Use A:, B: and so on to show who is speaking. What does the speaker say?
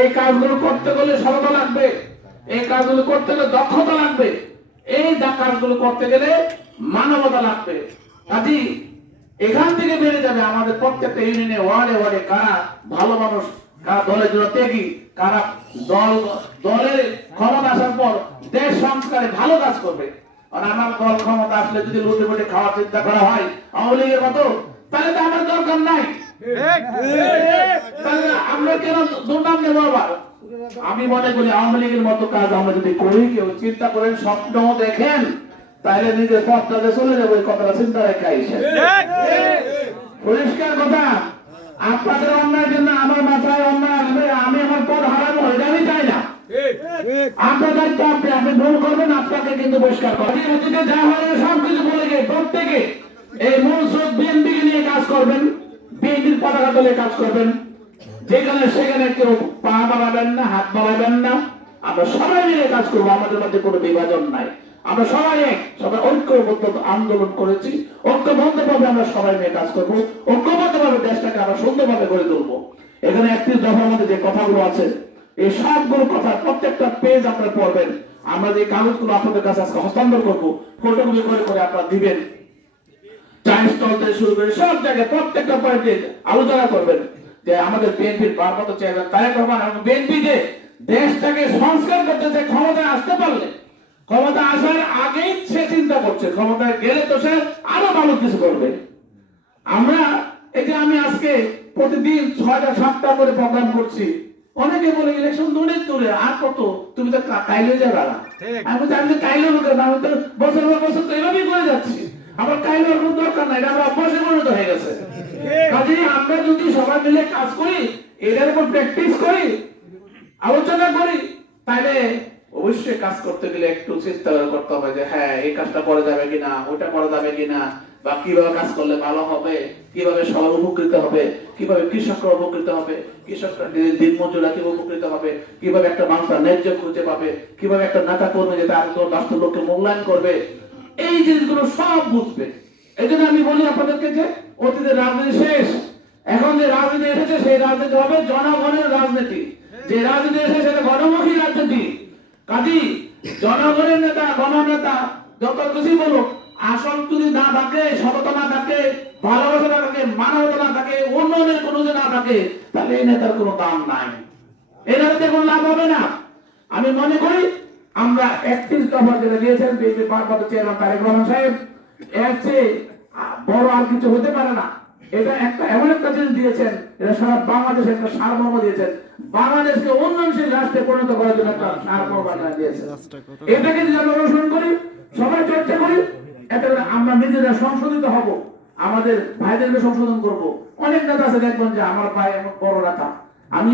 A: এই কাজগুলো করতে গেলে সততা লাগবে। এই কাজগুলো করতে গেলে দক্ষতা লাগবে। এই কাজগুলো করতে গেলে মানবতা লাগবে। কাজী, এখান থেকে বেড়ে যাবে আমাদের প্রত্যেকটা ইউনিয়নে ওয়ার্ডে ওয়ার্ডে কারা ভালো মানুষ, কারা দলের জন্য ত্যাগী, কারা দল দলের ক্ষমতা আসার পর দেশ সংস্কারে ভালো কাজ করবে। আর আমার দল ক্ষমতা আসলে যদি লুটে ফুটে খাওয়ার চিন্তা করা হয়, আওয়ামী লীগের মতো তাহলে তো আমার দরকার নাই তাহলে আমরা কেন দুর্নাম নেব আবার আমি মনে করি আওয়ামী লীগের মতো কাজ আমরা যদি করি কেউ চিন্তা করেন স্বপ্ন দেখেন তাহলে নিজের পথটাতে চলে যাব এই কথাটা চিন্তা রেখে পরিষ্কার কথা আপনাদের অন্যায়ের জন্য আমার মাথায় অন্যায় আসবে আমি আমার পদ হারাবো এটা আমি চাই না। আপনার দায়িত্ব আপনি আপনি ভুল করবেন আপনাকে কিন্তু পরিষ্কার করেন অতীতে যা হয় সব কিছু বলে গিয়ে প্রত্যেকে এই মূল স্রোত বিএনপি নিয়ে কাজ করবেন বিএনপির পতাকা তলে কাজ করবেন। যেখানে সেখানে কেউ পা বাড়াবেন না, হাত বাড়াবেন না। আমরা সবাই মিলে কাজ করব, আমাদের মধ্যে কোনো বিভাজন নাই। আমরা সবাই এক, সবাই ঐক্যবদ্ধ আন্দোলন করেছি। ঐক্যবদ্ধ ভাবে আমরা সবাই মিলে কাজ করব। ঐক্যবদ্ধ ভাবে দেশটাকে আমরা সুন্দরভাবে গড়ে তুলবো। এখানে একটি দফার মধ্যে যে কথাগুলো আছে, এই সবগুলো কথা প্রত্যেকটা পেজ আপনারা পড়বেন। আমরা যে কাগজগুলো আপনাদের কাছে আজকে হস্তান্তর করব, ফটোগুলি করে করে আপনারা দিবেন। চায়ের স্টল থেকে শুরু করে সব জায়গায় প্রত্যেকটা পয়েন্টে আলোচনা করবেন। যে আমাদের বিএনপির ভারপ্রাপ্ত চেয়ারম্যান তারেক রহমান এবং বিএনপি যে দেশটাকে সংস্কার করতে যে ক্ষমতায় আসতে পারলে ক্ষমতা আসার আগেই সে চিন্তা করছে ক্ষমতায় গেলে তো সে আরও ভালো কিছু করবে। আমরা এই যে আমি আজকে প্রতিদিন ছয়টা সাতটা করে প্রোগ্রাম করছি অনেকে বলে ইলেকশন দূরে দূরে আর কত? তুমি তো কাইলে যাবে না আমি বলছি আমি তো কাইলে লোকের না আমি তো বছর বছর তো এভাবেই করে যাচ্ছি। আমার কাইলে কোনো দরকার নাই এটা আমার অভ্যাসে পরিণত হয়ে গেছে। আমরা যদি সবাই মিলে কাজ করি এটার উপর প্র্যাকটিস করি, আলোচনা করি, তাহলে অবশ্যই কাজ করতে গেলে একটু চিন্তা করতে হবে যে হ্যাঁ এই কাজটা করা যাবে কিনা ওটা করা যাবে কিনা, বা কীভাবে কাজ করলে ভালো হবে, কীভাবে সবাই উপকৃত হবে, কীভাবে কৃষকরা উপকৃত হবে, কৃষকরা দিন- মজুরা কীভাবে উপকৃত হবে, কীভাবে একটা মানুষ তার ন্যায্য খুঁজে পাবে, কীভাবে একটা নেতা কর্মী যেটা আরও রাষ্ট্র লোককে মূল্যায়ন করবে, এই জিনিসগুলো সব বুঝবে। এই আমি বলি আপনাদেরকে যে, অতীতের রাজনীতি শেষ এখন যে রাজনীতি এসেছে সেই রাজনীতি হবে জনগণের রাজনীতি। যে রাজনীতি এসেছে সেটা গণমুখী রাজনীতি। কাজী জনগণের নেতা, গণনেতা যত খুশি বলুক, আসল যদি না থাকে, সততা না থাকে, ভালোবাসা না থাকে, মানবতা না থাকে, উন্নয়নের কোনো যে না থাকে, তাহলে এই নেতার কোনো দাম নাই। এই নেতাদের কোনো লাভ হবে না। আমি মনে করি আমরা একত্রিশ দফা যেটা দিয়েছেন বিএনপি ভারপ্রাপ্ত চেয়ারম্যান তারেক রহমান সাহেব, এর চেয়ে বড় আর কিছু হতে পারে না। এটা একটা এমন একটা জিনিস দিয়েছেন, এটা সারা বাংলাদেশে একটা সারমর্ম দিয়েছেন। বাংলাদেশকে উন্নয়নশীল রাষ্ট্রে পরিণত করার জন্য একটা সারমর্ম দিয়েছেন। এটাকে যদি আমরা অনুসরণ করি, সবাই চর্চা করি এটা আমরা নিজেরা সংশোধিত হব, আমাদের ভাইদেরকে সংশোধন করব। অনেক নেতা আছে দেখবেন যে আমার ভাই এমন বড় রাখা আমি